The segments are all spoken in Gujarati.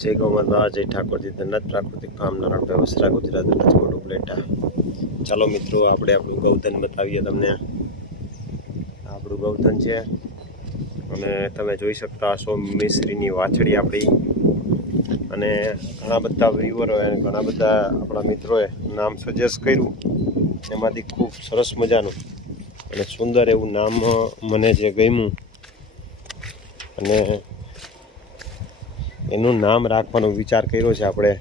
જય ગૌ માતા, જય ઠાકોરજી, ધનનાથ પ્રાકૃતિક ફાર્મ નારાયણ વસરા ગુજરાત રાજકોટ ઉપલેટા. ચાલો મિત્રો, આપણે આપણું ગૌધન બતાવીએ તમને. આપણું ગૌધન છે અને તમે જોઈ શકતા હશો મિશ્રીની વાછડી આપણી. અને ઘણા બધા વ્યુઅરોએ અને ઘણા બધા આપણા મિત્રોએ નામ સજેસ્ટ કર્યું, એમાંથી ખૂબ સરસ મજાનું અને સુંદર એવું નામ મને જે ગમ્યું અને એનું નામ રાખવાનો વિચાર કર્યો છે આપણે.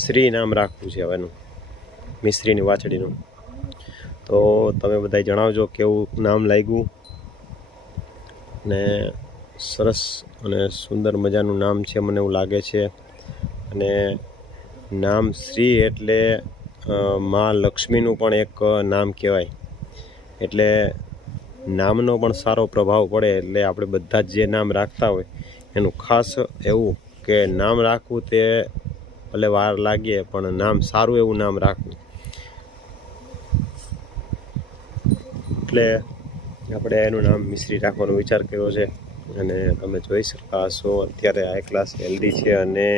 શ્રી નામ રાખવું છે એનું, મિશ્રીની વાછડીનું. તો તમે બધા જણાવજો કેવું નામ લાગ્યું. ને સરસ અને સુંદર મજાનું નામ છે, મને એવું લાગે છે. અને નામ શ્રી એટલે મા લક્ષ્મીનું પણ એક નામ કહેવાય, એટલે નામનો પણ સારો પ્રભાવ પડે. એટલે આપણે બધા જ જે નામ રાખતા હોય એનું ખાસ એવું કે નામ રાખવું તે ભલે વાર લાગે પણ નામ સારું એવું નામ રાખવું. એટલે આપણે એનું નામ મિશ્રી રાખવાનો વિચાર કર્યો છે. અને તમે જોઈ શકતા હશો અત્યારે હાઈ ક્લાસ હેલ્ધી છે. અને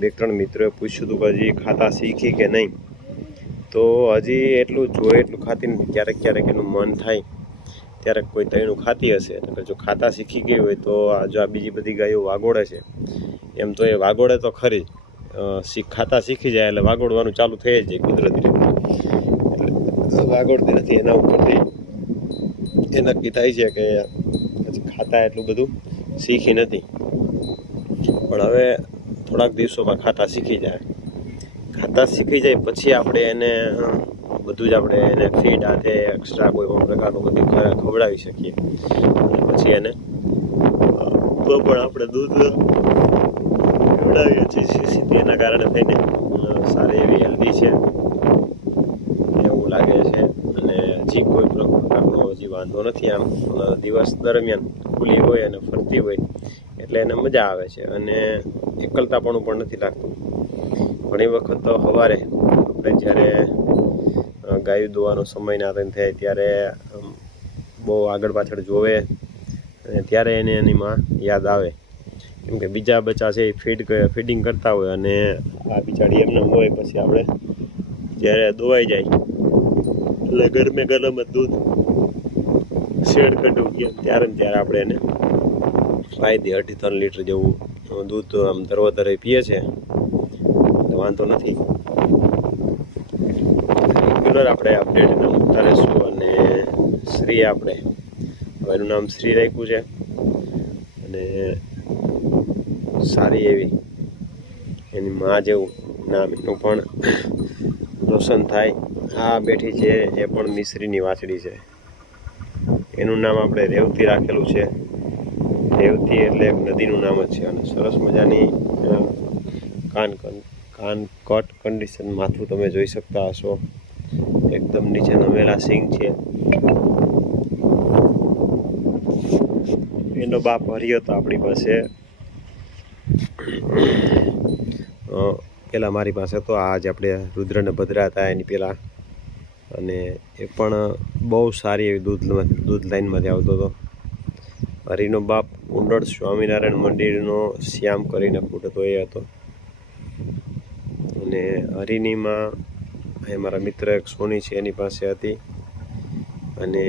2-3 મિત્રોએ પૂછ્યું હતું કે હજી ખાતા શીખી કે નહીં. તો હજી એટલું જોઈએ એટલું ખાતી નથી. ક્યારેક ક્યારેક એનું મન થાય ત્યારે કોઈ તૈણું ખાતી હશે. જો ખાતા શીખી ગઈ હોય તો જો આ બીજી બધી ગાયો વાગોળે છે એમ તો એ વાગોળે તો ખરી, ખાતા શીખી જાય એટલે વાગોળવાનું ચાલુ થઈ જ જાય કુદરતી રીતે. એટલે વાગોળતી નથી, એના ઉપરથી એ નક્કી થાય છે કે ખાતા એટલું બધું શીખી નથી. પણ હવે થોડાક દિવસોમાં ખાતા શીખી જાય. ખાતા શીખી જાય પછી આપણે એને બધું જ આપણે એને ફીડ હાથે એક્સ્ટ્રા કોઈ પણ પ્રકારનું બધું ખવડાવી શકીએ. પછી એને તો પણ આપણે દૂધ ખવડાવીએ છીએ. એના કારણે થઈને સારી એવી હેલ્ધી છે એવું લાગે છે. અને હજી કોઈ પ્રકારનો હજી વાંધો નથી. આમ દિવસ દરમિયાન ખુલ્લી હોય અને ફરતી હોય એટલે એને મજા આવે છે. અને એકલતાપણું પણ નથી લાગતું. ઘણી વખત તો સવારે આપણે જ્યારે ગાયું દોવાનો સમય ના થાય ત્યારે બહુ આગળ પાછળ જોવે અને ત્યારે એને એની માં યાદ આવે. કેમ કે બીજા બચ્ચા છે એ ફીડિંગ કરતા હોય અને આ બિચારી એમને હોય. પછી આપણે જ્યારે દોવાઈ જાય એટલે ગરમે ગરમ દૂધ શેડ કઢું ત્યારે ને ત્યારે આપણે એને પાઈ દઈએ. 2.5-3 લીટર જેવું દૂધ આમ ધરવતરે પીએ છે, વાંધો નથી. રેગ્યુલર આપણે અપડેટ મૂકતા રહીશું. અને શ્રી આપણે એનું નામ શ્રી રાખ્યું છે. અને સારી એવી એની માં જેવું નામ એનું પણ રોશન થાય. આ બેઠી છે એ પણ મિશ્રીની વાછડી છે. એનું નામ આપણે રેવતી રાખેલું છે. રેવતી એટલે એક નદીનું નામ જ છે. અને સરસ મજાની કાન કટ કન્ડિશન, માથું તમે જોઈ શકતા હશો. એકદમ નીચે નમેલા સિંગ છે. એનો બાપ હરિયો હતો આપણી પાસે, પેલા મારી પાસે તો આજ આપણે રુદ્ર ને ભદ્રા હતા એની પહેલાં. અને એ પણ બહુ સારી એવી દૂધ લાઈનમાંથી આવતો હતો. હરિનો બાપ કુંડળ સ્વામિનારાયણ મંદિરનો શ્યામ કરીને ફૂટતો એ હતો. અને હરિની માં એ મારા મિત્ર એક સોની છે એની પાસે હતી. અને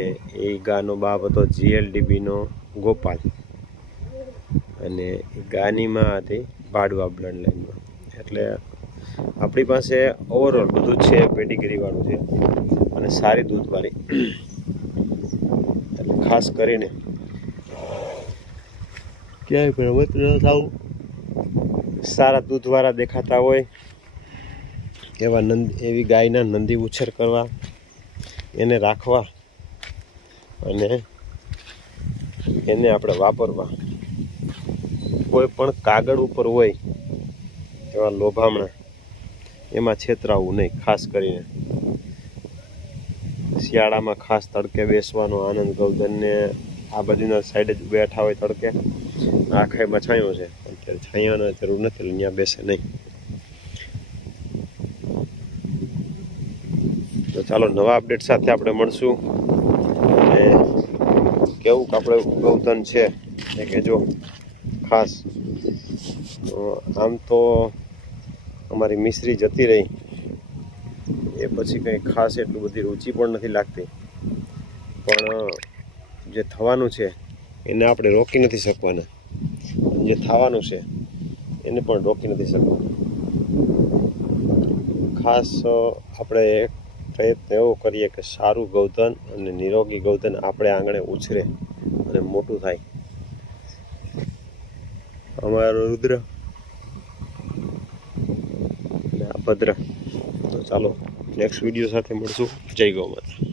એ ગાનો બાપ હતો GLDBનો ગોપાલ. અને એ ગાની માં હતી ભાડવા બ્લડ લાઈનમાં. એટલે આપણી પાસે ઓવરઓલ બધું જ છે, પેડિગ્રીવાળું છે અને સારી દૂધવાળી. એટલે ખાસ કરીને ક્યાંય પણ વત ન થવું, સારા દૂધવાળા દેખાતા હોય એવી ગાયના નંદી ઉછેર કરવા, એને રાખવા અને એને આપણે વાપરવા. કોઈ પણ કાગળ ઉપર હોય એવા લોભામણા એમાં છેતરાવું નહીં. ખાસ કરીને શિયાળામાં ખાસ તડકે બેસવાનો આનંદ. ગૌધનને આ બાજુના સાઈડ જ બેઠા હોય તડકે. આખાઈમાં છાંયો છે, અત્યારે છાંયાનો જરૂર નથી એટલે ત્યાં બેસે નહીં. તો ચાલો નવા અપડેટ સાથે આપણે મળશું. અને કેવું કે આપણે ગૌધન છે એ કહેજો ખાસ. આમ તો અમારી મિશ્રી જતી રહી એ પછી કંઈ ખાસ એટલું બધી રુચિ પણ નથી લાગતી, પણ જે થવાનું છે એને આપણે રોકી નથી શકવાના, જે થવાનું છે એને પણ રોકી નથી શકવાના. ખાસ આપણે એક પ્રયત્ન એવો કરીએ કે સારું ગૌધન અને નિરોગી ગૌધન આપણે આંગણે ઉછરે અને મોટું થાય. અમારો રુદ્ર અને આ ભદ્ર. તો ચાલો નેક્સ્ટ વિડીયો સાથે મળશું. જય ગૌ માતા.